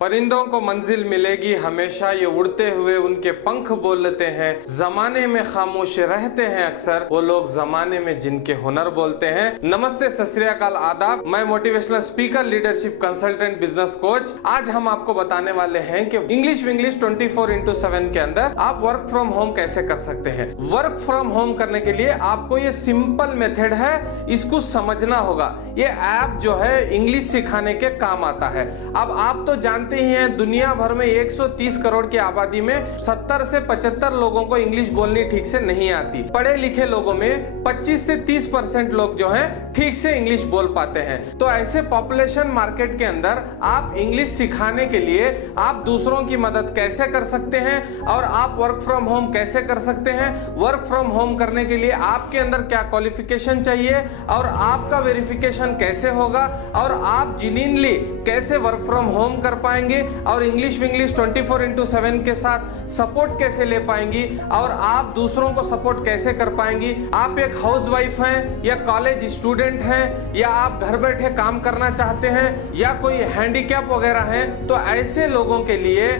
परिंदों को मंजिल मिलेगी हमेशा, ये उड़ते हुए उनके पंख बोलते हैं। जमाने में खामोश रहते हैं अक्सर वो लोग, जमाने में जिनके हुनर बोलते हैं। नमस्ते, सत श्री अकाल, आदाब। मैं motivational speaker, leadership consultant, business coach. आज हम आपको बताने वाले हैं कि इंग्लिश 24x7 के अंदर आप वर्क फ्रॉम होम कैसे कर सकते हैं। वर्क फ्रॉम होम करने के लिए आपको ये सिंपल मेथड है, इसको समझना होगा। ये ऐप जो है इंग्लिश सिखाने के काम आता है। अब आप तो जानते ही हैं, दुनिया भर में 130 करोड़ की आबादी में 70 से 75 लोगों को इंग्लिश बोलनी ठीक से नहीं आती। पढ़े लिखे लोगों में 25 से 30% लोग जो हैं ठीक से इंग्लिश बोल पाते हैं। तो ऐसे पॉपुलेशन मार्केट के अंदर आप इंग्लिश सिखाने के लिए आप दूसरों की मदद कैसे कर सकते हैं और आप वर्क फ्रॉम होम कैसे कर सकते हैं। वर्क फ्रॉम होम करने के लिए आपके अंदर क्या क्वालिफिकेशन चाहिए और आपका वेरिफिकेशन कैसे होगा और आप जेन्युइनली कैसे वर्क फ्रॉम होम कर पाएंगे और इंग्लिश 24x7 के साथ सपोर्ट कैसे ले पाएंगी और आप दूसरों को सपोर्ट कैसे कर पाएंगी। आप एक हाउसवाइफ हैं या कॉलेज स्टूडेंट हैं या आप घर बैठे काम करना चाहते हैं या कोई हैंडीकैप वगैरह हैं, तो ऐसे लोगों के लिए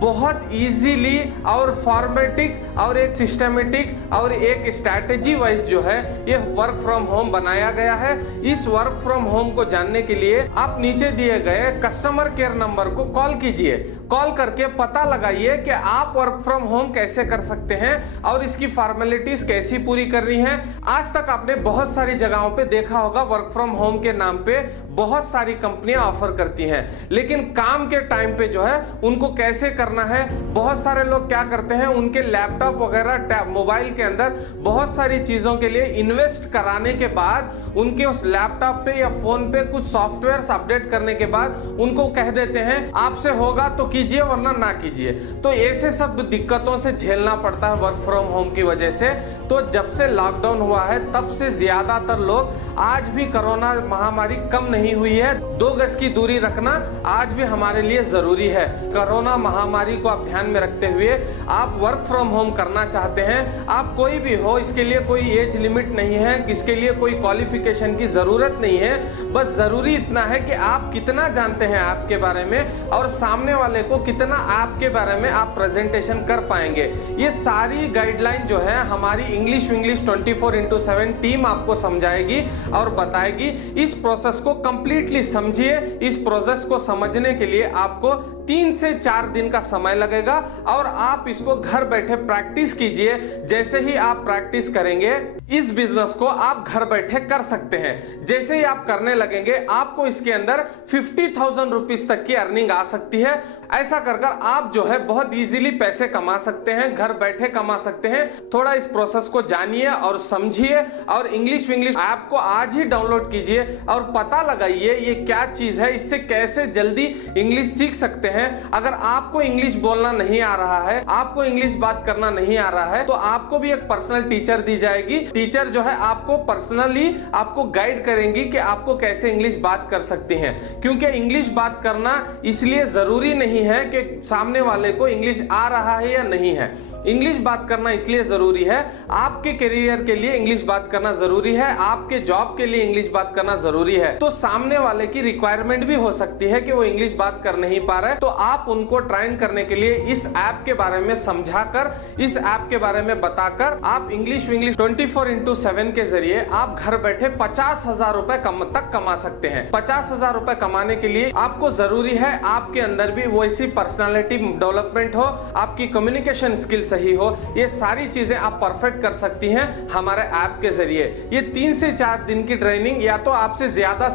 बहुत इजीली और फॉर्मेटिक और एक सिस्टमेटिक और एक स्ट्रैटेजी वाइज जो है ये वर्क फ्रॉम होम बनाया गया है। इस वर्क फ्रॉम होम को जानने के लिए आप नीचे दिए गए कस्टमर केयर नंबर को कॉल कीजिए। कॉल करके पता लगाइए कि आप वर्क फ्रॉम होम कैसे कर सकते हैं और इसकी फॉर्मेलिटीज कैसी पूरी करनी है। आज तक आपने बहुत सारी जगहों पे देखा होगा वर्क फ्रॉम होम के नाम पे बहुत सारी कंपनियां ऑफर करती हैं, लेकिन काम के टाइम पे जो है उनको कैसे करना है, बहुत सारे लोग क्या करते हैं उनके लैपटॉप वगैरह मोबाइल के अंदर बहुत सारी चीजों के लिए इन्वेस्ट कराने के बाद उनके उस लैपटॉप पे या फोन पे कुछ सॉफ्टवेयर अपडेट करने के बाद उनको कह देते हैं आपसे होगा तो कीजिए वरना ना कीजिए। तो ऐसे सब दिक्कतों से झेलना पड़ता है वर्क फ्रॉम होम की वजह से। तो जब से लॉकडाउन हुआ है तब से ज्यादातर लोग, आज भी कोरोना महामारी कम नहीं हुई है, 2 गज की दूरी रखना आज भी हमारे लिए जरूरी है। कोरोना महामारी को आप ध्यान में रखते हुए आप वर्क फ्रॉम होम करना चाहते हैं, आप कोई भी हो, इसके लिए कोई एज लिमिट नहीं है, इसके लिए कोई क्वालिफिकेशन की जरूरत नहीं है। बस जरूरी इतना है कि आप कितना जानते हैं आपके बारे में और सामने वाले को कितना आपके बारे में आप प्रेजेंटेशन कर पाएंगे। ये सारी गाइडलाइन जो है हमारी इंग्लिश 24x7 टीम आपको समझाएगी और बताएगी। इस प्रोसेस को कंप्लीटली समझिए। इस प्रोसेस को समझने के लिए आपको 3 से 4 दिन का समय लगेगा और आप इसको घर बैठे प्रैक्टिस कीजिए। जैसे ही आप प्रैक्टिस करेंगे इस बिजनेस को आप घर बैठे कर सकते हैं। जैसे ही आप करने लगेंगे आपको इसके अंदर 50,000 रुपीज तक की अर्निंग आ सकती है। ऐसा कर कर आप जो है बहुत इजीली पैसे कमा सकते हैं, घर बैठे कमा सकते हैं। थोड़ा इस प्रोसेस को जानिए और समझिए और इंग्लिश ऐप को आज ही डाउनलोड कीजिए और पता लगाइए ये क्या चीज है, इससे कैसे जल्दी इंग्लिश सीख सकते हैं। अगर आपको इंग्लिश बोलना नहीं आ रहा है, आपको इंग्लिश बात करना नहीं आ रहा है, तो आपको भी एक पर्सनल टीचर दी जाएगी। टीचर जो है आपको पर्सनली आपको गाइड करेंगी कि आपको कैसे इंग्लिश बात कर सकते हैं। क्योंकि इंग्लिश बात करना इसलिए जरूरी नहीं है कि सामने वाले को इंग्लिश आ रहा है या नहीं है। इंग्लिश बात करना इसलिए जरूरी है, आपके करियर के लिए इंग्लिश बात करना जरूरी है, आपके जॉब के लिए इंग्लिश बात करना जरूरी है। तो सामने वाले की रिक्वायरमेंट भी हो सकती है कि वो इंग्लिश बात कर नहीं पा रहा है, तो आप उनको ट्रेन करने के लिए इस ऐप के बारे में समझाकर, इस ऐप के बारे में बताकर आप इंग्लिश 24x7 के जरिए आप घर बैठे 50,000 रुपए तक कमा सकते हैं। 50,000 रुपए कमाने के लिए आपको जरूरी है आपके अंदर भी वैसी पर्सनालिटी डेवलपमेंट हो, आपकी कम्युनिकेशन स्किल सही हो। ये सारी चीजें आप परफेक्ट कर सकती हैं हमारे ऐप के जरिए। ये 3 से 4 दिन की ट्रेनिंग या तो आपसे ज्यादा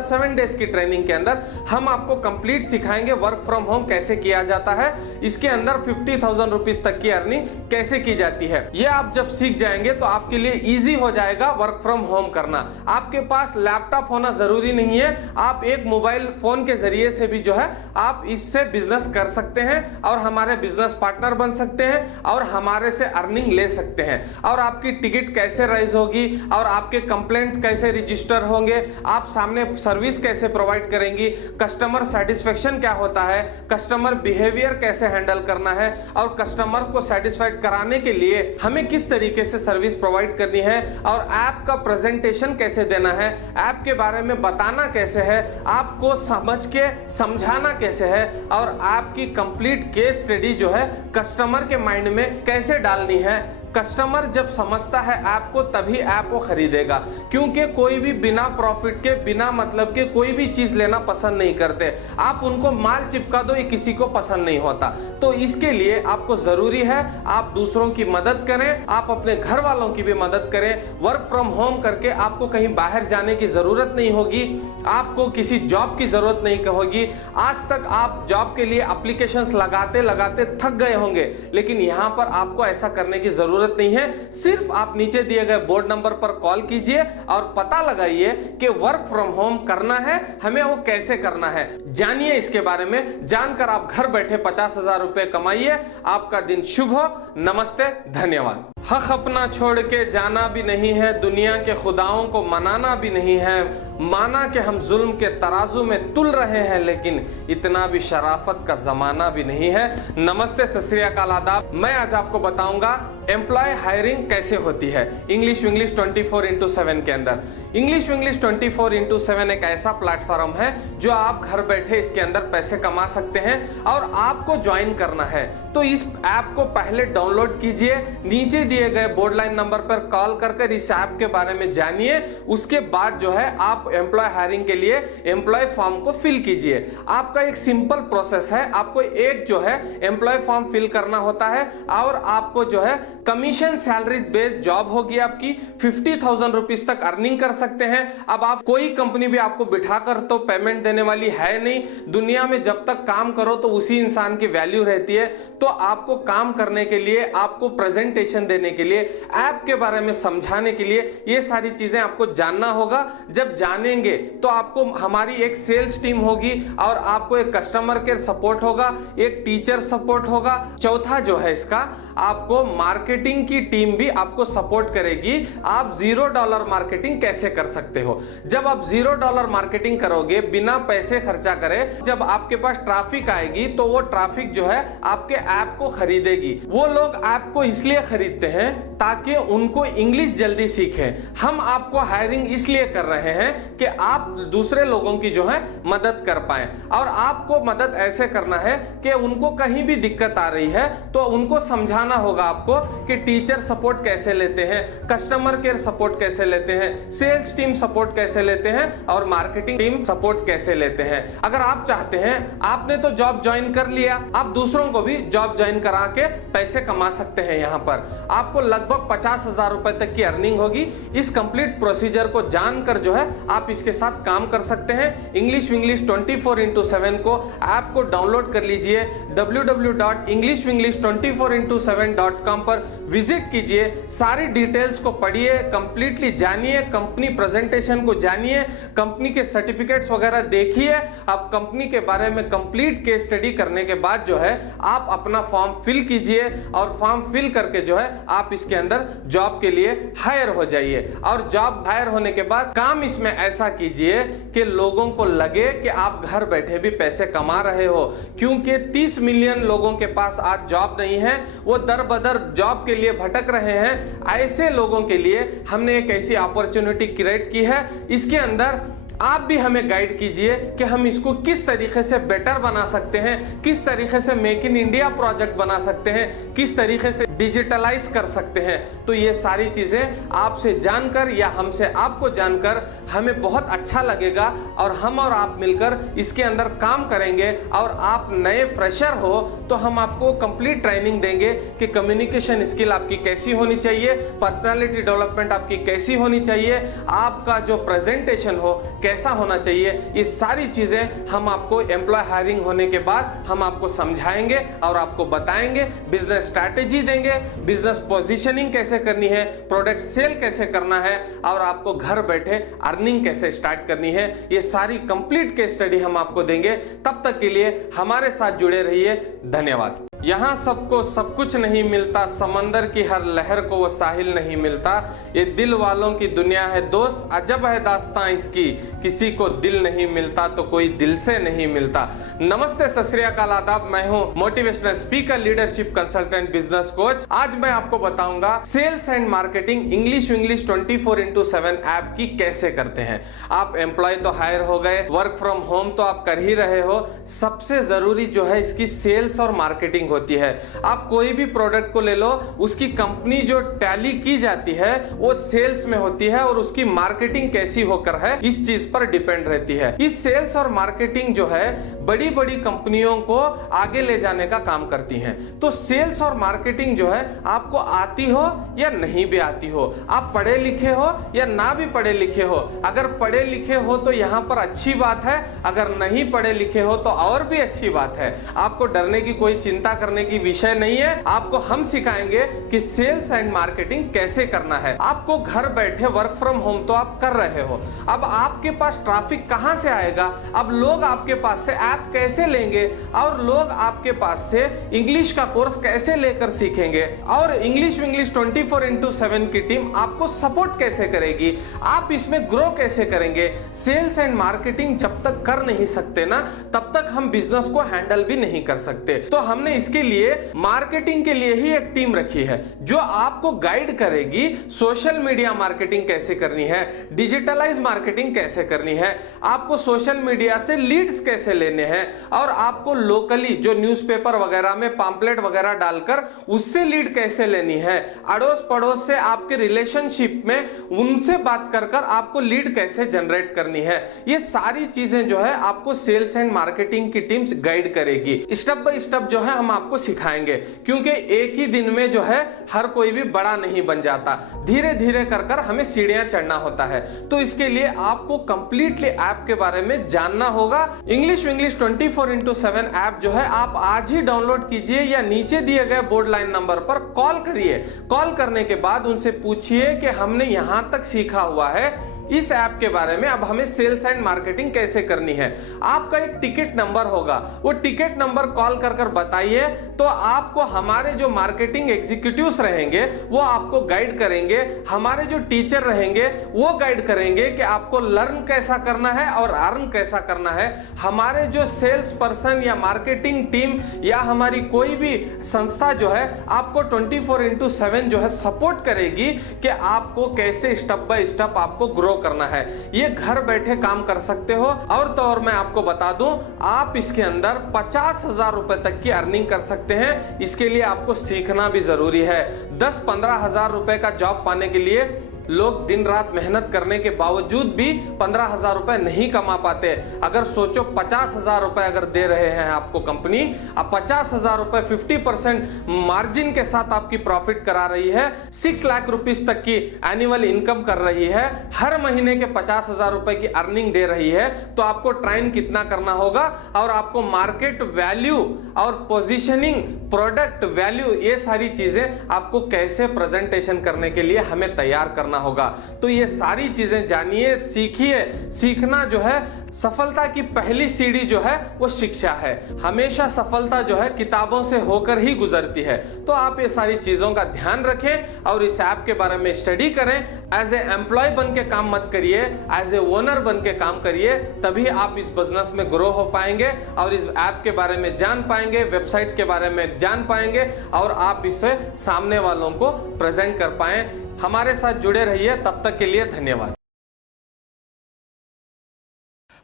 7 डेज की ट्रेनिंग के अंदर हम आपको कंप्लीट सिखाएंगे वर्क फ्रॉम होम कैसे किया जाता है, इसके अंदर 50,000 रुपीज तक की अर्निंग कैसे की जाती है। ये आप जब सीख जाएंगे तो आपके लिए इजी हो जाएगा वर्क फ्रॉम होम करना। आपके पास लैपटॉप होना जरूरी नहीं है, आप एक मोबाइल फोन के जरिए से भी जो है आप इससे बिजनेस कर सकते हैं और हमारे बिजनेस पार्टनर बन सकते हैं। और हमारे से अर्निंग ले सकते हैं। और आपकी टिकट कैसे राइज होगी और आपके कंप्लेंट्स कैसे रजिस्टर होंगे, आप सामने सर्विस कैसे प्रोवाइड करेंगी, कस्टमर सेटिस्फेक्शन क्या होता है, कस्टमर बिहेवियर कैसे हैंडल करना है और कस्टमर को सेटिस्फाइड कराने के लिए हमें किस तरीके से सर्विस प्रोवाइड करनी है और ऐप का प्रेजेंटेशन कैसे देना है, ऐप के बारे में बताना कैसे है, आपको समझ के समझाना कैसे है और आपकी कंप्लीट केस स्टडी जो है कस्टमर के माइंड में कैसे डालनी है। कस्टमर जब समझता है ऐप को तभी ऐप को खरीदेगा, क्योंकि कोई भी बिना प्रॉफिट के बिना मतलब के कोई भी चीज लेना पसंद नहीं करते। आप उनको माल चिपका दो, ये किसी को पसंद नहीं होता। तो इसके लिए आपको जरूरी है आप दूसरों की मदद करें, आप अपने घर वालों की भी मदद करें। वर्क फ्रॉम होम करके आपको कहीं बाहर जाने की जरूरत नहीं होगी, आपको किसी जॉब की जरूरत नहीं होगी। आज तक आप जॉब के लिए एप्लीकेशंस लगाते लगाते थक गए होंगे, लेकिन यहां पर आपको ऐसा करने की जरूरत नहीं है। सिर्फ आप नीचे दिए गए बोर्ड नंबर पर कॉल कीजिए और पता लगाइए कि वर्क फ्रॉम होम करना है, हमें वो कैसे करना है। जानिए इसके बारे में, जानकर आप घर बैठे 50,000 रुपए कमाइए। आपका दिन शुभ हो। नमस्ते, धन्यवाद। हक अपना छोड़ के जाना भी नहीं है, दुनिया के खुदाओं को मनाना भी नहीं है। माना कि हम जुल्म के तराजू में तुल रहे हैं, लेकिन इतना भी शराफत का जमाना भी नहीं है। नमस्ते, सत श्री अकाल, आदाब। मैं आज आपको बताऊंगा एम्प्लॉय हायरिंग कैसे होती है इंग्लिश 24x7 के अंदर। इंग्लिश 24x7 एक ऐसा प्लेटफॉर्म है जो आप घर बैठे इसके अंदर पैसे कमा सकते हैं और आपको ज्वाइन करना है। तो इस ऐप को पहले डाउनलोड कीजिए, नीचे दिए गए बोर्ड लाइन नंबर पर कॉल कर इस ऐप के बारे में जानिए। उसके बाद जो है आप एम्प्लॉय हायरिंग के लिए एम्प्लॉय फॉर्म को फिल कीजिए। आपका एक सिंपल प्रोसेस है, आपको एक जो है एम्प्लॉय फॉर्म फिल करना होता है और आपको जो है कमीशन सैलरी बेस्ड जॉब होगी आपकी। 50,000 रुपीज तक अर्निंग कर सकते हैं। अब आप कोई कंपनी भी आपको बिठाकर तो पेमेंट देने वाली है नहीं। दुनिया में जब तक काम करो तो उसी इंसान की वैल्यू रहती है। तो आपको काम करने के लिए, आपको प्रेजेंटेशन देने के लिए, ऐप के बारे में समझाने के लिए ये सारी चीजें आपको जानना होगा। जब जानेंगे तो आपको हमारी एक सेल्स टीम होगी और आपको एक कस्टमर केयर सपोर्ट होगा, एक टीचर सपोर्ट होगा। चौथा जो है इसका, आपको मार्केटिंग की टीम भी आपको सपोर्ट करेगी। आप $0 मार्केटिंग कैसे कर सकते हो। जब आप $0 मार्केटिंग करोगे बिना पैसे खर्चा करे, जब आपके पास ट्रैफिक आएगी तो वो ट्रैफिक जो है आपके ऐप को खरीदेगी। वो लोग ऐप को इसलिए खरीदते हैं ताकि उनको इंग्लिश जल्दी सीखें। हम आपको हायरिंग इसलिए कर रहे हैं कि आप दूसरे लोगों की जो है मदद कर पाए। और आपको मदद ऐसे करना है कि उनको कहीं भी दिक्कत आ रही है तो उनको समझाना होगा आपको कि टीचर सपोर्ट कैसे लेते हैं, कस्टमर केयर सपोर्ट कैसे लेते हैं, सेल्स टीम सपोर्ट कैसे लेते हैं और मार्केटिंग टीम सपोर्ट कैसे लेते हैं। अगर आप चाहते हैं, आपने तो जॉब ज्वाइन कर लिया, आप दूसरों को भी जॉब ज्वाइन करा के पैसे कमा सकते हैं। यहाँ पर आपको लगभग 50,000 रुपए तक की अर्निंग होगी। इस कंप्लीट प्रोसीजर को जानकर जो है आप इसके साथ काम कर सकते हैं। इंग्लिश 24x7 को ऐप को डाउनलोड कर लीजिए। www.english24x7.com पर विजिट कीजिए, सारी डिटेल्स को पढ़िए, कंप्लीटली जानिए, कंपनी प्रेजेंटेशन को जानिए, कंपनी के सर्टिफिकेट्स वगैरह देखिए। आप कंपनी के बारे में कंप्लीट केस स्टडी करने के बाद जो है आप अपना फॉर्म फिल कीजिए और फॉर्म फिल करके जो है आप इसके अंदर जॉब के लिए हायर हो जाइए। और जॉब हायर होने के बाद काम इसमें ऐसा कीजिए कि लोगों को लगे कि आप घर बैठे भी पैसे कमा रहे हो, क्योंकि 30 मिलियन लोगों के पास आज जॉब नहीं है, वो दर बदर जॉब के लिए भटक रहे हैं। ऐसे लोगों के लिए हमने एक ऐसी अपॉर्चुनिटी क्रिएट की है। इसके अंदर आप भी हमें गाइड कीजिए कि हम इसको किस तरीके से बेटर बना सकते हैं, किस तरीके से मेक इन इंडिया प्रोजेक्ट बना सकते हैं, किस तरीके से डिजिटलाइज कर सकते हैं। तो ये सारी चीजें आपसे जानकर या हमसे आपको जानकर हमें बहुत अच्छा लगेगा और हम और आप मिलकर इसके अंदर काम करेंगे। और आप नए फ्रेशर हो तो हम आपको कंप्लीट ट्रेनिंग देंगे कि कम्युनिकेशन स्किल आपकी कैसी होनी चाहिए, पर्सनालिटी डेवलपमेंट आपकी कैसी होनी चाहिए, आपका जो प्रेजेंटेशन हो कैसा होना चाहिए। ये सारी चीजें हम आपको एम्प्लॉय हायरिंग होने के बाद हम आपको समझाएंगे और आपको बताएंगे, बिजनेस स्ट्रैटेजी देंगे, बिजनेस पोजीशनिंग कैसे करनी है, प्रोडक्ट सेल कैसे करना है और आपको घर बैठे अर्निंग कैसे स्टार्ट करनी है। ये सारी कंप्लीट केस स्टडी हम आपको देंगे। तब तक के लिए हमारे साथ जुड़े रहिए। धन्यवाद। यहाँ सबको सब कुछ नहीं मिलता, समंदर की हर लहर को वो साहिल नहीं मिलता। ये दिल वालों की दुनिया है दोस्त, अजब है दास्तां इसकी, किसी को दिल नहीं मिलता तो कोई दिल से नहीं मिलता। नमस्ते, सत श्री अकाल, आदाब। मैं हूँ motivational speaker, leadership consultant, business coach. आज मैं आपको बताऊंगा sales and marketing English 24/7 app की कैसे करते हैं। आप एम्प्लॉय तो हायर हो गए, वर्क फ्रॉम होम तो आप कर ही रहे हो, सबसे जरूरी जो है इसकी सेल्स और मार्केटिंग होती है। आप कोई भी प्रोडक्ट को ले लो, उसकी कंपनी जो टैली की जाती है वो सेल्स में होती है और उसकी मार्केटिंग कैसी होकर है इस चीज पर डिपेंड रहती है। इस सेल्स और मार्केटिंग जो है बड़ी बड़ी कंपनियों को आगे ले जाने का काम करती हैं। तो सेल्स और मार्केटिंग जो है आपको आती हो या नहीं भी आती हो, आप पढ़े लिखे हो या ना भी पढ़े लिखे हो, अगर पढ़े लिखे हो तो यहां पर अच्छी बात है, अगर नहीं पढ़े लिखे हो तो और भी अच्छी बात है। आपको डरने की कोई चिंता करने की विषय नहीं है। आपको हम सिखाएंगे कि सेल्स एंड मार्केटिंग कैसे करना है। आपको घर बैठे वर्क फ्रॉम होम तो आप कर रहे हो, अब आपके पास ट्रैफिक कहां से आएगा, अब लोग आपके पास से ऐप कैसे लेंगे और लोग आपके पास से इंग्लिश का कोर्स कैसे लेकर सीखेंगे और इंग्लिश 24/7 की टीम आपको सपोर्ट कैसे करेगी, आप इसमें ग्रो कैसे करेंगे। सेल्स एंड मार्केटिंग जब तक कर नहीं सकते ना, तब तक हम बिजनेस को हैंडल भी नहीं कर सकते। तो हमने इसके लिए मार्केटिंग के लिए ही एक टीम रखी है जो आपको गाइड करेगी सोशल मीडिया मार्केटिंग कैसे करनी है, डिजिटलाइज मार्केटिंग कैसे करनी है, आपको सोशल मीडिया से लीड्स कैसे लेने हैं और आपको लोकली जो न्यूज़पेपर वगैरह में पैम्पलेट वगैरह डालकर उससे लीड कैसे लेनी है, अड़ोस पड़ोस से आपके रिलेशनशिप में उनसे बात कर कर आपको लीड कैसे जनरेट करनी है। ये सारी चीजें जो है आपको सेल्स एंड मार्केटिंग की टीम्स गाइड करेगी। स्टेप बाय स्टेप जो है हम आपको सिखाएंगे, क्योंकि एक ही दिन में जो है हर कोई भी बड़ा नहीं बन जाता, धीरे धीरे कर कर हमें सीढ़ियां चढ़ना होता है। तो इसके लिए आपको कंप्लीटली ऐप के बारे में जानना होगा। इंग्लिश 24/7 ऐप जो है आप आज ही डाउनलोड कीजिए या नीचे दिए गए बोर्ड लाइन नंबर पर कॉल करिए। कॉल करने के बाद उनसे पूछिए कि हमने यहां तक सीखा हुआ है इस ऐप के बारे में, अब हमें सेल्स एंड मार्केटिंग कैसे करनी है। आपका एक टिकट नंबर होगा, वो टिकट नंबर कॉल कर कर बताइए, तो आपको हमारे जो मार्केटिंग एग्जीक्यूटिव्स रहेंगे वो आपको गाइड करेंगे, हमारे जो टीचर रहेंगे वो गाइड करेंगे कि आपको लर्न कैसा करना है और अर्न कैसा करना है। हमारे जो सेल्स पर्सन या मार्केटिंग टीम या हमारी कोई भी संस्था जो है आपको 24/7 जो है सपोर्ट करेगी कि आपको कैसे स्टेप बाय स्टेप आपको ग्रो करना है। ये घर बैठे काम कर सकते हो। और तो और मैं आपको बता दूं, आप इसके अंदर 50,000 रुपए तक की अर्निंग कर सकते हैं। इसके लिए आपको सीखना भी जरूरी है। 10-15 हजार रुपए का जॉब पाने के लिए लोग दिन रात मेहनत करने के बावजूद भी 15,000 रुपए नहीं कमा पाते। अगर सोचो 50,000 रुपए अगर दे रहे हैं आपको कंपनी, अब 50,000 रुपए 50% मार्जिन के साथ आपकी प्रॉफिट करा रही है, 6 लाख रुपीस तक की एनुअल इनकम कर रही है, हर महीने के 50,000 रुपए की अर्निंग दे रही है, तो आपको ट्राइन कितना करना होगा और आपको मार्केट वैल्यू और पोजीशनिंग, प्रोडक्ट वैल्यू, ये सारी चीजें आपको कैसे प्रेजेंटेशन करने के लिए हमें तैयार करना होगा। तो ये सारी चीजें जानिए, सीखिए। सीखना जो है सफलता की पहली सीढ़ी जो है वो शिक्षा है। हमेशा सफलता जो है किताबों से होकर ही गुजरती है। तो आप ये सारी चीजों का ध्यान रखें और इस ऐप के बारे में स्टडी करें। एज ए एम्प्लॉय बन के काम मत करिए, एज ए ओनर बन के काम करिए, तभी आप इस बिजनेस में ग्रो हो पाएंगे और इस ऐप के बारे में जान पाएंगे, वेबसाइट के बारे में जान पाएंगे और आप इसे सामने वालों को प्रेजेंट कर पाए। हमारे साथ जुड़े रहिए, तब तक के लिए धन्यवाद।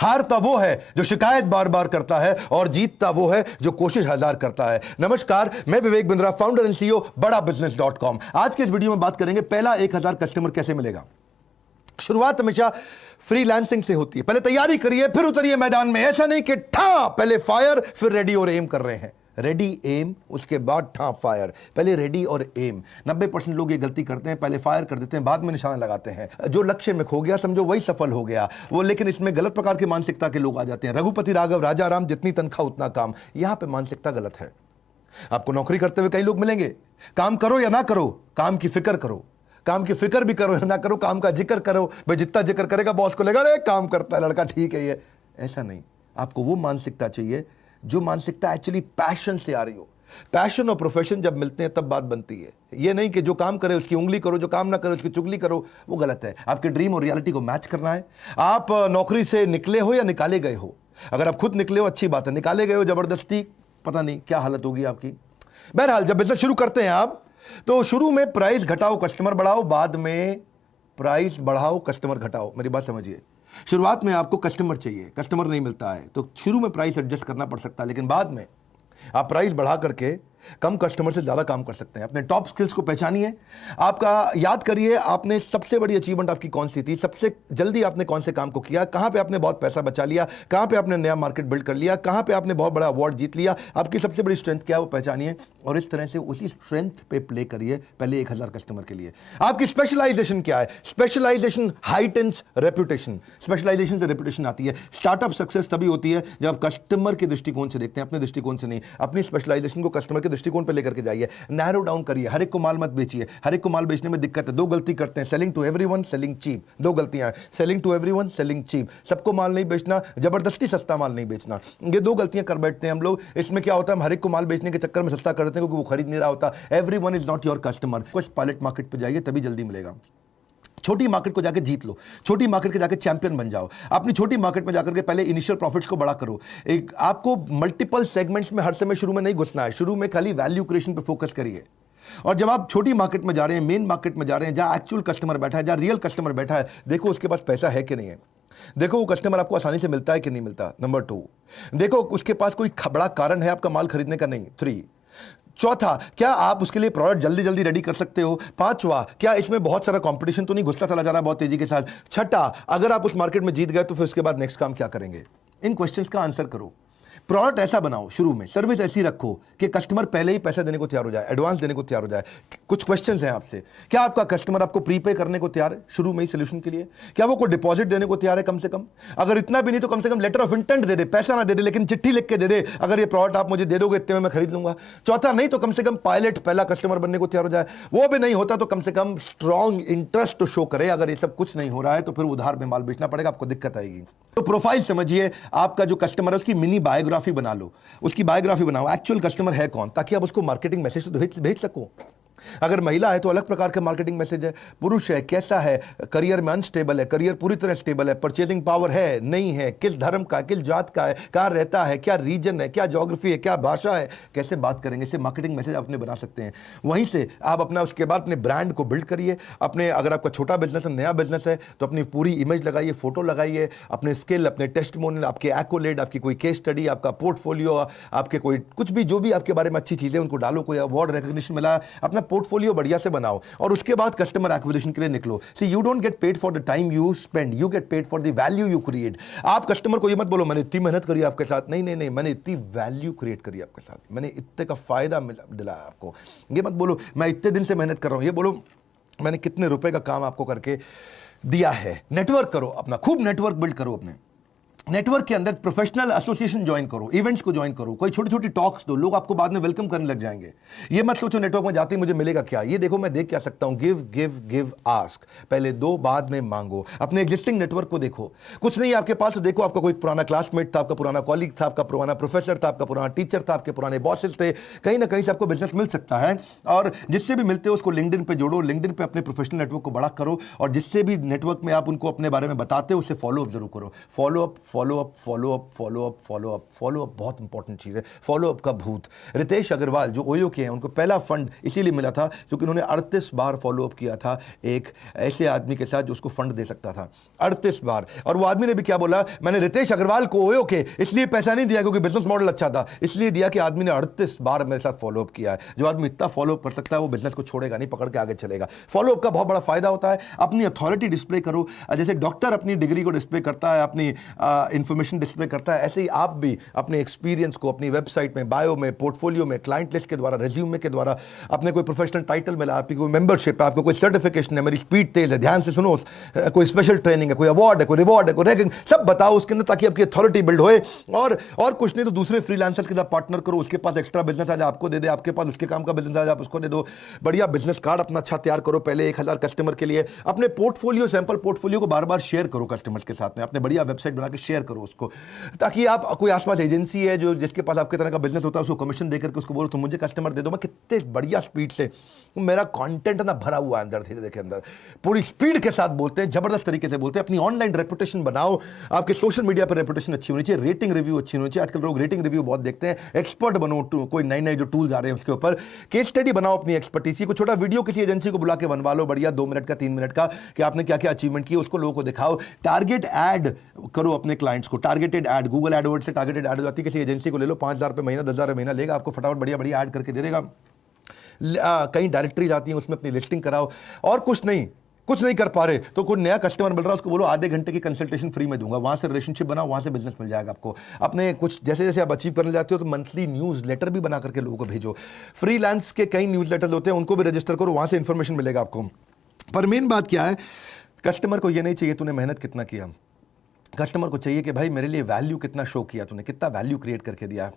हारता वो है जो शिकायत बार बार करता है और जीतता वो है जो कोशिश हजार करता है। नमस्कार, मैं Vivek Bindra, founder and CEO बड़ाबिजनेस.com। आज के इस वीडियो में बात करेंगे पहला 1000 कस्टमर कैसे मिलेगा। शुरुआत हमेशा फ्रीलांसिंग से होती है। पहले तैयारी करिए फिर उतरिए मैदान में। ऐसा नहीं कि ठा पहले फायर फिर रेडी और एम कर रहे हैं। रेडी एम उसके बाद ठा फायर। पहले रेडी और एम। 90% लोग ये गलती करते हैं, पहले फायर कर देते हैं, बाद में निशाना लगाते हैं। जो लक्ष्य में खो गया समझो वही सफल हो गया वो। लेकिन इसमें गलत प्रकार की मानसिकता के लोग आ जाते हैं। रघुपति राघव राजा राम, जितनी तनख्वाह उतना काम। यहां पे मानसिकता गलत है। आपको नौकरी करते हुए कई लोग मिलेंगे, काम करो या ना करो, काम की फिक्र करो। काम की फिक्र भी करो या ना करो, काम का जिक्र करो। भाई जितना जिक्र करेगा बॉस को लगेगा अरे काम करता है लड़का, ठीक है ये। ऐसा नहीं, आपको वो मानसिकता चाहिए जो मानसिकता एक्चुअली पैशन से आ रही हो। पैशन और प्रोफेशन जब मिलते हैं तब बात बनती है। ये नहीं कि जो काम करे उसकी उंगली करो, जो काम ना करे उसकी चुगली करो, वो गलत है। आपके ड्रीम और रियलिटी को मैच करना है। आप नौकरी से निकले हो या निकाले गए हो। अगर आप खुद निकले हो अच्छी बात है, निकाले गए हो जबरदस्ती, पता नहीं क्या हालत होगी आपकी। बहरहाल जब बिजनेस शुरू करते हैं आप, तो शुरू में प्राइस घटाओ कस्टमर बढ़ाओ, बाद में प्राइस बढ़ाओ कस्टमर घटाओ। मेरी बात समझिए, शुरुआत में आपको कस्टमर चाहिए, कस्टमर नहीं मिलता है तो शुरू में प्राइस एडजस्ट करना पड़ सकता है, लेकिन बाद में आप प्राइस बढ़ा करके कम कस्टमर से ज़्यादा काम कर सकते हैं। अपने टॉप स्किल्स को पहचानिए। आपका याद करिए, आपने सबसे बड़ी अचीवमेंट आपकी कौन सी थी, सबसे जल्दी आपने कौन से काम को किया, कहाँ पे आपने बहुत पैसा बचा लिया, कहाँ पे आपने नया मार्केट बिल्ड कर लिया, कहाँ पे आपने बहुत बड़ा अवार्ड जीत लिया, आपकी सबसे बड़ी स्ट्रेंथ क्या है वो पहचानिए और इस तरह से उसी स्ट्रेंथ पे प्ले करिए पहले 1000 कस्टमर के लिए। आपकी स्पेशलाइजेशन क्या है? Specialization heightens reputation. स्पेशलाइजेशन से रेपुटेशन आती है। स्टार्टअप सक्सेस तभी होती है जब आप कस्टमर के दृष्टिकोण से देखते हैं, अपने दृष्टिकोण से नहीं। अपनी स्पेशलाइजेशन को कस्टमर के दृष्टिकोण पर लेकर के जाइए, नैरो डाउन करिए। हर एक को माल मत बेचिए, हर एक को माल बेचने में दिक्कत है। दो गलती करते हैं, selling to everyone, selling cheap. दो गलतियां हैं, selling to everyone, selling cheap. सबको माल नहीं बेचना, जबरदस्ती सस्ता माल नहीं बेचना, ये दो गलतियां कर बैठते हैं हम लोग। इसमें क्या होता है, हम हर एक को माल बेचने के चक्कर में सस्ता कर देते हैं क्योंकि वो खरीद नहीं रहा होता। Everyone is not your customer. कुछ पायलट मार्केट पे जाइए, तभी जल्दी मिलेगा। छोटी मार्केट को जाके जीत लो, छोटी मार्केट के जाके चैंपियन बन जाओ। अपनी छोटी मार्केट में जाकर के पहले इनिशियल प्रॉफिट्स को बड़ा करो। एक आपको मल्टीपल सेगमेंट्स में हर समय शुरू में नहीं घुसना है, शुरू में खाली वैल्यू क्रिएशन पे फोकस करिए। और जब आप छोटी मार्केट में जा रहे हैं, मेन मार्केट में जा रहे हैं, जहां एक्चुअल कस्टमर बैठा है, जहां रियल कस्टमर बैठा है, देखो उसके पास पैसा है कि नहीं है, देखो वो कस्टमर आपको आसानी से मिलता है कि नहीं मिलता। नंबर 2, देखो उसके पास कोई बड़ा कारण है आपका माल खरीदने का नहीं। 3, चौथा, क्या आप उसके लिए प्रोडक्ट जल्दी जल्दी रेडी कर सकते हो। 5वां, क्या इसमें बहुत सारा कंपटीशन तो नहीं घुसता चला जा रहा है बहुत तेजी के साथ। 6ठा, अगर आप उस मार्केट में जीत गए तो फिर उसके बाद नेक्स्ट काम क्या करेंगे। इन क्वेश्चंस का आंसर करो। प्रोडक्ट ऐसा बनाओ शुरू में, सर्विस ऐसी रखो कि कस्टमर पहले ही पैसा देने को तैयार हो जाए, एडवांस देने को तैयार हो जाए। कुछ क्वेश्चंस हैं आपसे, क्या आपका कस्टमर आपको प्रीपे करने को तैयार है शुरू में ही सोल्यूशन के लिए? क्या वो कोई डिपॉजिट देने को तैयार है कम से कम? अगर इतना भी नहीं तो कम से कम लेटर ऑफ इंटेंट दे दे, पैसा ना दे दे लेकिन चिट्ठी लिख के दे दे, अगर ये प्रोडक्ट आप मुझे दे दोगे इतने में मैं खरीद लूंगा। चौथा, नहीं तो कम से कम पायलट पहला कस्टमर बनने को तैयार हो जाए। वो भी नहीं होता तो कम से कम स्ट्रॉन्ग इंटरेस्ट तो शो करे। अगर ये सब कुछ नहीं हो रहा है तो फिर उधार में माल बेचना पड़ेगा, आपको दिक्कत आएगी। तो प्रोफाइल समझिए, आपका जो कस्टमर है उसकी मिनी बायोग्राफी बना लो, उसकी बायोग्राफी बनाओ, एक्चुअल कस्टमर है कौन, ताकि आप उसको मार्केटिंग मैसेज तो भेज सको। अगर महिला है तो अलग प्रकार के मार्केटिंग मैसेज है। पुरुष है, कैसा है, करियर में अनस्टेबल है, करियर पूरी तरह स्टेबल है, परचेजिंग पावर है नहीं है, किस धर्म का, किस जात का है, कहाँ रहता है, क्या रीजन है, क्या ज्योग्राफी है, क्या भाषा है, कैसे बात करेंगे, इससे मार्केटिंग मैसेज अपने बना सकते हैं। वहीं से आप अपना उसके बाद अपने ब्रांड को बिल्ड करिए। अपने अगर आपका छोटा बिजनेस है, नया बिजनेस है तो अपनी पूरी इमेज लगाइए, फोटो लगाइए, अपने स्किल, अपने टेस्टिमोनियल, आपके एक्कोलेड, आपकी कोई केस स्टडी, आपका पोर्टफोलियो, आपके कोई कुछ भी जो भी आपके बारे में अच्छी चीज़ें उनको डालो। कोई अवार्ड रिकॉग्निशन मिला, अपना पोर्टफोलियो बढ़िया से बनाओ और उसके बाद कस्टमर एक्विजिशन के लिए निकलो। See you don't get paid for the time you spend, you get paid for the value you create. आप कस्टमर को ये मत बोलो मैंने इतनी मेहनत करी आपके साथ, नहीं नहीं नहीं, मैंने इतनी वैल्यू क्रिएट करी आपके साथ, मैंने इतने का फायदा दिलाया आपको। ये मत बोलो मैं इतने दिन से मेहनत कर रहा हूं, ये बोलो मैंने कितने रुपए का काम आपको करके दिया है। नेटवर्क करो अपना, खूब नेटवर्क बिल्ड करो अपने। नेटवर्क के अंदर प्रोफेशनल एसोसिएशन ज्वाइन करो, इवेंट्स को ज्वाइन करो, कोई छोटी छोटी टॉक्स दो, लोग आपको बाद में वेलकम करने लग जाएंगे। ये मत सोचो नेटवर्क में जाते ही मुझे मिलेगा क्या, ये देखो मैं देख क्या सकता हूं। गिव गिव गिव आस्क, पहले दो बाद में मांगो। अपने एग्जिस्टिंग नेटवर्क को देखो, कुछ नहीं आपके पास तो देखो आपका कोई पुराना क्लासमेट था, आपका पुराना कॉलीग था, आपका पुराना प्रोफेसर था, आपका पुराना टीचर था, आपके पुराने बॉसेस थे, कहीं ना कहीं से आपको बिजनेस मिल सकता है। और जिससे भी मिलते हो उसको लिंक्डइन पे जोड़ो, लिंक्डइन पे अपने प्रोफेशनल नेटवर्क को बड़ा करो और जिससे भी नेटवर्क में आप उनको अपने बारे में बताते हो उससे फॉलो अप जरूर करो। Follow up follow up follow up follow up follow up follow up बहुत इंपॉर्टेंट चीज है। फॉलो अप का भूत। रितेश अग्रवाल जो ओयो के हैं, उनको पहला फंड इसीलिए मिला था क्योंकि उन्होंने 38 बार फॉलो अप किया था एक ऐसे आदमी के साथ जो उसको फंड दे सकता था, 38 बार। और वो आदमी ने भी क्या बोला, मैंने रितेश अग्रवाल को ओयो के इसलिए पैसा नहीं दिया क्योंकि बिजनेस मॉडल अच्छा था, इसलिए दिया कि आदमी ने 38 बार मेरे साथ फॉलो अप किया है। जो आदमी इतना फॉलो अप कर सकता है वो बिजनेस को छोड़ेगा नहीं, पकड़ के आगे चलेगा। फॉलो अप का बहुत बड़ा फायदा होता है। अपनी अथॉरिटी डिस्प्ले करो, जैसे डॉक्टर अपनी डिग्री को डिस्प्ले करता है, अपनी इंफॉर्मेशन डिस्प्ले करता है, ऐसे ही आप भी अपने एक्सपीरियंस को अपनी वेबसाइट में, बायो में, पोर्टफोलियो में, क्लाइंट लिस्ट के द्वारा, रेज्यूमे के द्वारा, अपने कोई प्रोफेशनल टाइटल मिला, आपकी कोई मेंबरशिप है, आपको कोई सर्टिफिकेशन है, मेरी स्पीड तेज है, ध्यान से सुनो, कोई स्पेशल ट्रेनिंग है, कोई अवार्ड है, कोई रिवॉर्ड है, कोई रैंकिंग, सब बताओ उसके अंदर ताकि आपकी अथॉरिटी बिल्ड होए। और कुछ नहीं तो दूसरे फ्रीलांसर के साथ पार्टनर करो, उसके पास एक्स्ट्रा बिजनेस आज आपको दे दे, आपके पास उसके काम का बिजनेस आज आप उसको दे दो। बढ़िया बिजनेस कार्ड अपना अच्छा तैयार करो पहले 1000 कस्टमर के लिए। अपने पोर्टफोलियो, सैंपल पोर्टफोलियो को बार बार शेयर करो कस्टमर्स के साथ में, अपने बढ़िया वेबसाइट बना के शेयर शेयर करो उसको, ताकि आप कोई आसपास एजेंसी है जो जिसके पास आपके तरह का बिजनेस होता है उसको कमीशन देकर के उसको बोलो तुम मुझे कस्टमर दे दो, मैं कितने बढ़िया स्पीड से मेरा कंटेंट ना भरा हुआ है अंदर, धीरे के अंदर पूरी स्पीड के साथ बोलते हैं, जबरदस्त तरीके से बोलते हैं। अपनी ऑनलाइन रेपुटेशन बनाओ, आपके सोशल मीडिया पर रेपुटेशन अच्छी होनी चाहिए, रेटिंग रिव्यू अच्छी होनी चाहिए। आजकल लोग रेटिंग रिव्यू बहुत देखते हैं। एक्सपर्ट बनो, कोई नए नए जो टूल्स आ रहे हैं उसके ऊपर केस स्टडी बनाओ अपनी एक्सपर्टीसी को। छोटा वीडियो किसी एजेंसी को बुला के बनवा लो बढ़िया 2 मिनट का 3 मिनट का कि आपने क्या क्या अचीवमेंट किया, उसको लोगों को दिखाओ। टारगेट ऐड करो अपने क्लाइंट्स को, टारगेटेड ऐड, गूगल एडवर्ड से टारगेटेड ऐड हो जाती है। किसी एजेंसी को ले लो, 5,000 रुपये महीना 10,000 रुपये महीना लेगा, आपको फटाफट बढ़िया बढ़िया ऐड करके दे देगा। कहीं डायरेक्टरी आती है उसमें अपनी लिस्टिंग कराओ। और कुछ नहीं कर पा रहे तो कोई नया कस्टमर मिल रहा है उसको बोलो आधे घंटे की कंसल्टेशन फ्री में दूंगा, वहां से रिलेशनशिप बनाओ, वहां से बिजनेस मिल जाएगा आपको। अपने कुछ जैसे जैसे आप अचीव करने जाते हो तो मंथली न्यूज़ लेटर भी बना करके लोगों को भेजो। फ्रीलांस के कई न्यूज़ लेटर्स होते हैं, उनको भी रजिस्टर करो, वहां से इंफॉर्मेशन मिलेगा आपको। पर मेन बात क्या है, कस्टमर को ये नहीं चाहिए तूने मेहनत कितना किया, कस्टमर को चाहिए कि भाई मेरे लिए वैल्यू कितना शो किया तूने, कितना वैल्यू क्रिएट करके दिया।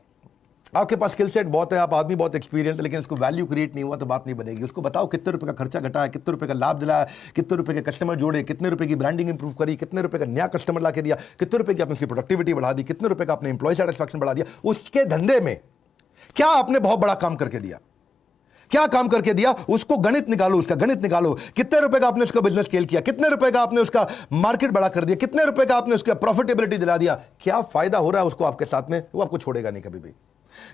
आपके पास स्किल सेट बहुत है, आप आदमी बहुत एक्सपीरियंस है, लेकिन उसको वैल्यू क्रिएट नहीं हुआ तो बात नहीं बनेगी। उसको बताओ कितने रुपए का खर्चा घटाया, कितने रुपए का लाभ दिलाया, कितने रुपए के कस्टमर जोड़े, कितने रुपए की ब्रांडिंग इंप्रूव करी, कितने रुपए का नया कस्टमर ला के दिया, कितने रुपए की आपने उसकी प्रोडक्टिविटी बढ़ा दी, कितने रुपए का आपने एम्प्लॉय सेटिस्फैक्शन बढ़ा दिया। उसके धंधे में क्या आपने बहुत बड़ा काम करके दिया, क्या काम करके दिया, उसको गणित निकालो, उसका गणित निकालो। कितने रुपए का आपने उसका बिजनेस स्केल किया, कितने रुपए का आपने उसका मार्केट बड़ा कर दिया, कितने रुपए का आपने उसका प्रॉफिटेबिलिटी दिला दिया, क्या फायदा हो रहा है उसको आपके साथ में, वो आपको छोड़ेगा नहीं कभी भी।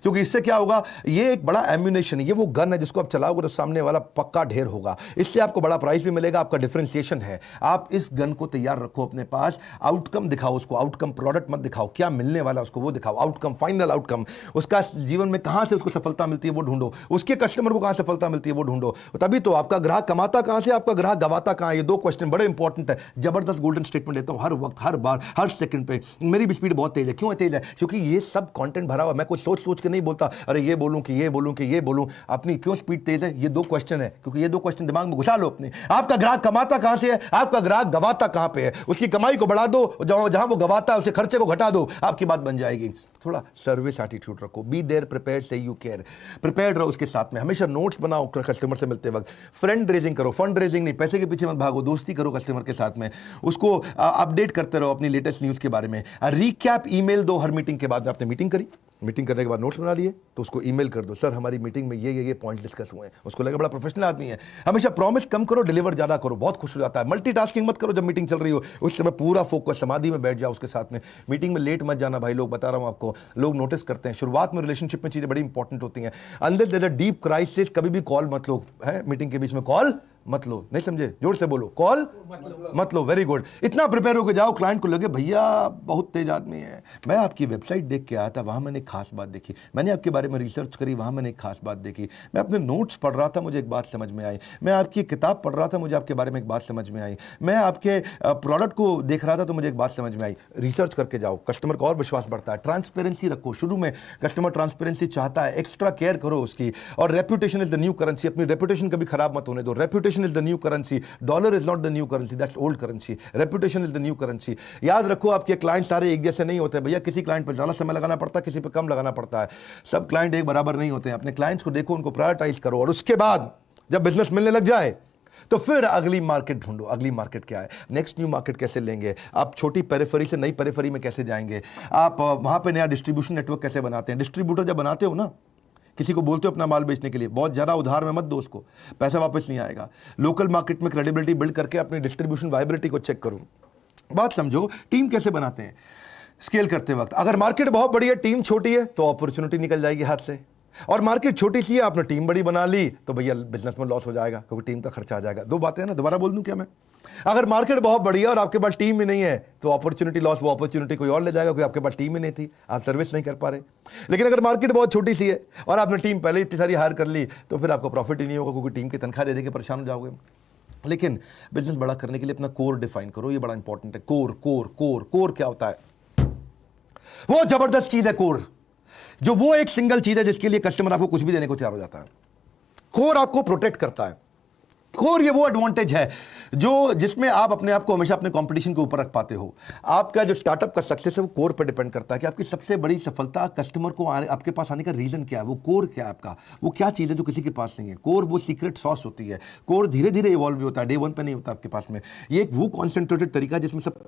क्योंकि इससे क्या होगा, ये एक बड़ा एम्यूनेशन है, ये वो गन है जिसको आप चलाओगे तो सामने वाला पक्का ढेर होगा। इससे आपको बड़ा प्राइस भी मिलेगा, आपका डिफरेंशिएशन है। आप इस गन को तैयार रखो अपने पास, आउटकम दिखाओ उसको, आउटकम प्रोडक्ट मत दिखाओ, क्या मिलने वाला उसको वो दिखाओ, आउटकम, फाइनल आउटकम, उसका जीवन में कहां से उसको सफलता मिलती है वो ढूंढो, उसके कस्टमर को कहां सफलता मिलती है वो ढूंढो। तभी तो आपका ग्राहक कमाता कहां से, आपका ग्राहक गवाता कहां, ये 2 क्वेश्चन बड़े इंपॉर्टेंट है। जबरदस्त गोल्डन स्टेटमेंट देता हूं हर वक्त, हर बार, हर सेकंड पे। मेरी भी स्पीड बहुत तेज है, क्यों तेज है, क्योंकि ये सब कंटेंट भरा हुआ। मैं कुछ सोच के नहीं बोलता अरे ये बोलूं कि ये बोलूं कि ये बोलूं। अपनी क्यों स्पीड तेज है, ये 2 क्वेश्चन है, क्योंकि ये 2 क्वेश्चन दिमाग में घुसा लो अपने। आपका ग्राहक कमाता कहां से है, आपका ग्राहक गवाता कहां पे है, उसकी कमाई को बढ़ा दो, जहां वो गवाता है उसे खर्चे को घटा दो, आपकी बात बन जाएगी। थोड़ा सर्विस एटीट्यूड रखो, बी देयर प्रिपेयर्ड से यू केयर, प्रिपेयर्ड रहो उसके साथ में। हमेशा नोट्स बनाओ कस्टमर से मिलते वक्त, फ्रेंड रेजिंग करो, फंड रेजिंग नहीं, पैसे के पीछे मत भागो, दोस्ती करो कस्टमर के साथ में, उसको अपडेट करते रहो अपनी लेटेस्ट न्यूज़ के बारे में। रिकैप ईमेल दो हर मीटिंग के बाद। आपने मीटिंग करी, मीटिंग करने के बाद नोट्स बना लिए तो उसको ईमेल कर दो, सर हमारी मीटिंग में ये पॉइंट डिस्कस हुए हैं। उसको लगे बड़ा प्रोफेशनल आदमी है। हमेशा प्रॉमिस कम करो, डिलीवर ज़्यादा करो, बहुत खुश हो जाता है। मल्टीटास्किंग मत करो, जब मीटिंग चल रही हो उस समय पूरा फोकस समाधि में बैठ जाओ उसके साथ में। मीटिंग में लेट मत जाना भाई, लोग बता रहा हूँ आपको, लोग नोटिस करते हैं। शुरुआत में रिलेशनशिप में चीज़ें बड़ी इंपॉर्टेंट होती हैं। अंदर देयर अ डीप क्राइसिस, कभी भी कॉल मत लो है, मीटिंग के बीच में कॉल मत लो। नहीं समझे, जोर से बोलो, कॉल मत लो। Very good. इतना प्रिपेयर होकर जाओ, क्लाइंट को लगे भैया बहुत तेज आदमी है, मैं आपकी वेबसाइट देख के आया था, वहां मैंने एक खास बात देखी, मैंने आपके बारे में रिसर्च करी, वहां मैंने एक खास बात देखी, मैं अपने नोट्स पढ़ रहा था, मुझे एक बात समझ में आई, मैं आपकी किताब पढ़ रहा था, मुझे आपके बारे में एक बात समझ में आई, मैं आपके प्रोडक्ट को देख रहा था तो मुझे एक बात समझ में आई। रिसर्च करके जाओ, कस्टमर का और विश्वास बढ़ता है। ट्रांसपेरेंसी रखो, शुरू में कस्टमर ट्रांसपेरेंसी चाहता है, एक्स्ट्रा केयर करो उसकी। और reputation is the new currency, अपनी रेपुटेशन कभी खराब मत होने दो। Reputation is the new currency, dollar is not the new currency, that's old currency. Reputation is the new currency. याद रखो आपके क्लाइंट सारे एक जैसे नहीं होते भैया, किसी क्लाइंट पर ज़्यादा समय लगाना पड़ता है, किसी पर कम लगाना पड़ता है। सब क्लाइंट एक बराबर नहीं होते हैं। अपने क्लाइंट्स को देखो, उनको प्रायोरिटाइज करो, और उसके बाद जब बिजनेस मिलने लग जाए तो फिर अगली मार्केट ढूंढो। अगली मार्केट क्या है, नेक्स्ट न्यू मार्केट कैसे लेंगे आप, छोटी पेरिफेरी से नई पेरिफेरी में कैसे जाएंगे आप, वहां पे नया डिस्ट्रीब्यूशन नेटवर्क कैसे बनाते हैं। डिस्ट्रीब्यूटर जब बनाते हो ना, किसी को बोलते हो अपना माल बेचने के लिए, बहुत ज़्यादा उधार में मत दो उसको, पैसा वापस नहीं आएगा। लोकल मार्केट में क्रेडिबिलिटी बिल्ड करके अपनी डिस्ट्रीब्यूशन वाइबिलिटी को चेक करो। बात समझो, टीम कैसे बनाते हैं स्केल करते वक्त। अगर मार्केट बहुत बड़ी है, टीम छोटी है, तो अपॉर्चुनिटी निकल जाएगी हाथ से। और मार्केट छोटी सी है, आपने टीम बड़ी बना ली तो भैया बिजनेस में लॉस हो जाएगा, क्योंकि टीम का खर्चा आ जाएगा। 2 बातें हैं ना, दोबारा बोल दूं क्या मैं? अगर मार्केट बहुत बड़ी है और आपके पास टीम ही नहीं है तो अपॉर्चुनिटी लॉस, वो अपॉर्चुनिटी कोई और ले जाएगा, क्योंकि आपके पास टीम ही नहीं थी, आप सर्विस नहीं कर पा रहे। लेकिन अगर मार्केट बहुत छोटी सी है और आपने टीम पहले इतनी सारी हायर कर ली तो फिर आपको प्रॉफिट ही नहीं होगा, क्योंकि टीम की तनख्वाह दे के परेशान हो जाओगे। लेकिन बिजनेस बड़ा करने के लिए अपना कोर डिफाइन करो, ये बड़ा इंपॉर्टेंट है। कोर कोर कोर कोर क्या होता है? वो जबरदस्त चीज है कोर, जो वो एक सिंगल चीज है जिसके लिए कस्टमर आपको कुछ भी देने को तैयार हो जाता है। कोर आपको प्रोटेक्ट करता है। कोर ये वो एडवांटेज है जो जिसमें आप अपने आप को हमेशा अपने कंपटीशन के ऊपर रख पाते हो। आपका जो स्टार्टअप का सक्सेस है वो कोर पर डिपेंड करता है कि आपकी सबसे बड़ी सफलता, कस्टमर को आपके पास आने का रीजन क्या है, वो कोर क्या है आपका, वो क्या चीज़ है जो किसी के पास नहीं है। कोर वो सीक्रेट सॉस होती है। कोर धीरे धीरे इवॉल्व भी होता है, डे 1 पे नहीं होता आपके पास में। ये एक वो कॉन्सेंट्रेटेड तरीका है जिसमें सब